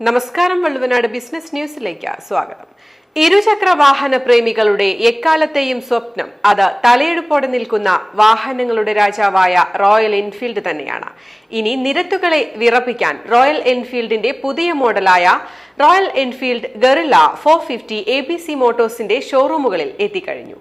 നമസ്കാരം വള്ളുവനാട് ബിസിനസ് ന്യൂസിലേക്ക് സ്വാഗതം. ഇരുചക്ര വാഹന പ്രേമികളുടെ എക്കാലത്തെയും സ്വപ്നം അത് തലയെടുപ്പോടെ നിൽക്കുന്ന വാഹനങ്ങളുടെ രാജാവായ റോയൽ എൻഫീൽഡ് തന്നെയാണ്. ഇനി നിരത്തുകളെ വിറപ്പിക്കാൻ റോയൽ എൻഫീൽഡിന്റെ പുതിയ മോഡലായ Royal Enfield Guerrilla four fifty A B C മോട്ടോഴ്സിന്റെ ഷോറൂമുകളിൽ എത്തിക്കഴിഞ്ഞു.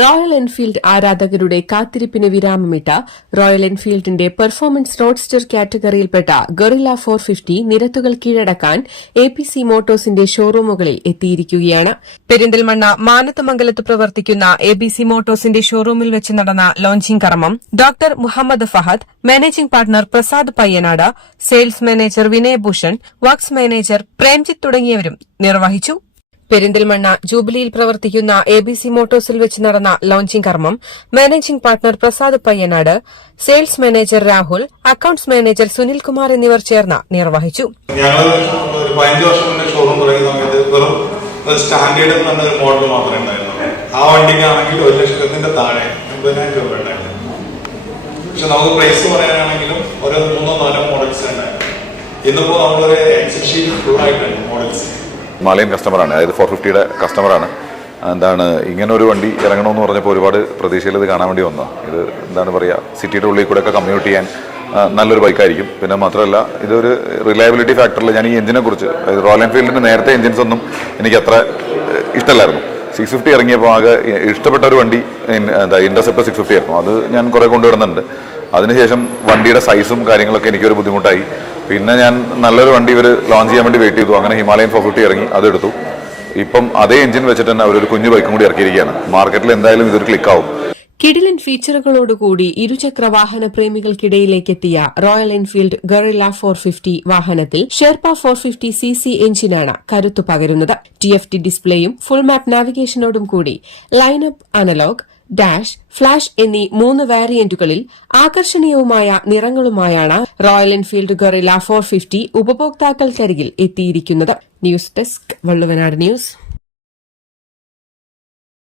റോയൽ എൻഫീൽഡ് ആരാധകരുടെ കാത്തിരിപ്പിന് വിരാമമിട്ട റോയൽ എൻഫീൽഡിന്റെ പെർഫോമൻസ് റോഡ്സ്റ്റർ കാറ്റഗറിയിൽപ്പെട്ട ഗറില്ല ഫോർ ഫിഫ്റ്റി നിരത്തുകൾ കീഴടക്കാൻ എ പി സി മോട്ടോഴ്സിന്റെ ഷോറൂമുകളിൽ എത്തിയിരിക്കുകയാണ്. പെരിന്തൽമണ്ണ മാനത്തമംഗലത്ത് പ്രവർത്തിക്കുന്ന എ ബി സി മോട്ടോഴ്സിന്റെ ഷോറൂമിൽ വെച്ച് നടന്ന ലോഞ്ചിംഗ് കർമ്മം doctor Muhammad Fahad managing partner Prasad Payyanad sales manager Vinayabhushan works manager Premjith തുടങ്ങിയവരും നിർവഹിച്ചു. പെരിന്തൽമണ്ണ ജൂബിലിയിൽ പ്രവർത്തിക്കുന്ന എ ബി സി മോട്ടോഴ്സിൽ വെച്ച് നടന്ന ലോഞ്ചിംഗ് കർമ്മം managing partner Prasad Payyanad sales manager Rahul accounts manager Sunilkumar എന്നിവർ ചേർന്ന് നിർവഹിച്ചു. സ്റ്റാൻഡേർഡ് എന്ന് പറഞ്ഞ ഒരു മോഡൽ മാത്രമേ ഉണ്ടായിരുന്നുള്ളൂ. ആ വണ്ടിക്കാണെങ്കിൽ ഒരു ലക്ഷത്തിന്റെ താഴെ എൺപതിനായിരം രൂപ ഉണ്ടായിരുന്നു. പക്ഷെ നമുക്ക് പ്രൈസ് പറയാനാണെങ്കിലും ഓരോ മൂന്നോ നാലോ മോഡൽസ് ഉണ്ടായിരുന്നു. ഇന്നിപ്പോ നമ്മളൊരു എക്സിറ്റ് ഷീറ്റ് ഫുൾ ആയിട്ടുണ്ട് മോഡൽസ് ഹിമാലയൻ കസ്റ്റമറാണ് അതായത് ഫോർ ഫിഫ്റ്റിയുടെ കസ്റ്റമറാണ് എന്താണ് ഇങ്ങനെ ഒരു വണ്ടി ഇറങ്ങണമെന്ന് പറഞ്ഞപ്പോൾ ഒരുപാട് പ്രതീക്ഷയിൽ ഇത് കാണാൻ വേണ്ടി വന്നതാണ് ഇത് എന്താണ് പറയുക സിറ്റിയുടെ ഉള്ളിൽ കൂടെ ഒക്കെ കമ്മ്യൂട്ട് ചെയ്യാൻ നല്ലൊരു ബൈക്കായിരിക്കും പിന്നെ മാത്രമല്ല ഇതൊരു റിലയബിലിറ്റി ഫാക്ടറിൽ ഞാൻ ഈ എഞ്ചിനെ കുറിച്ച് അതായത് റോയൽ എൻഫീൽഡിന്റെ നേരത്തെ എഞ്ചിൻസ് ഒന്നും എനിക്ക് അത്ര ഇഷ്ടമല്ലായിരുന്നു സിക്സ് ഫിഫ്റ്റി ഇറങ്ങിയപ്പോൾ ആകെ ഇഷ്ടപ്പെട്ട ഒരു വണ്ടി എന്താ ഇന്റർസെപ്റ്റർ സിക്സ് ഫിഫ്റ്റി ആയിരുന്നു. അത് ഞാൻ കുറേ കൊണ്ടുവരുന്നുണ്ട്. അതിനുശേഷം വണ്ടിയുടെ സൈസും കാര്യങ്ങളൊക്കെ എനിക്കൊരു ബുദ്ധിമുട്ടായി. പിന്നെ ഞാൻ നല്ലൊരു വണ്ടി ഇവർ ലോഞ്ച് ചെയ്യാൻ വേണ്ടി വെയിറ്റ് ചെയ്തു. അങ്ങനെ ഹിമാലയൻ ഫോർ ഫിഫ്റ്റി ഇറങ്ങി അതെടുത്തു. ഇപ്പം അതേ എഞ്ചിൻ വെച്ചിട്ട് തന്നെ അവരൊരു കുഞ്ഞു ബൈക്കും കൂടി ഇറക്കിയിരിക്കുകയാണ്. മാർക്കറ്റിൽ എന്തായാലും ഇതൊരു ക്ലിക്കാവും കിടിലൻ ഫീച്ചറുകളോടുകൂടി ഇരുചക്ര വാഹന പ്രേമികൾക്കിടയിലേക്കെത്തിയ Royal Enfield Guerrilla four fifty വാഹനത്തിൽ Sherpa four fifty C C എഞ്ചിനാണ് കരുത്തു പകരുന്നത്. ടി എഫ് ടി ഡിസ്പ്ലേയും ഫുൾ മാപ്പ് നാവിഗേഷനോടും കൂടി ലൈനപ്പ് അനലോഗ് ഡാഷ് ഫ്ലാഷ് എന്നീ മൂന്ന് വേരിയന്റുകളിൽ ആകർഷണീയവുമായ നിറങ്ങളുമായാണ് Royal Enfield Guerrilla four fifty ഉപഭോക്താക്കൾക്കരികിൽ എത്തിയിരിക്കുന്നത്. News desk Valluvanad news.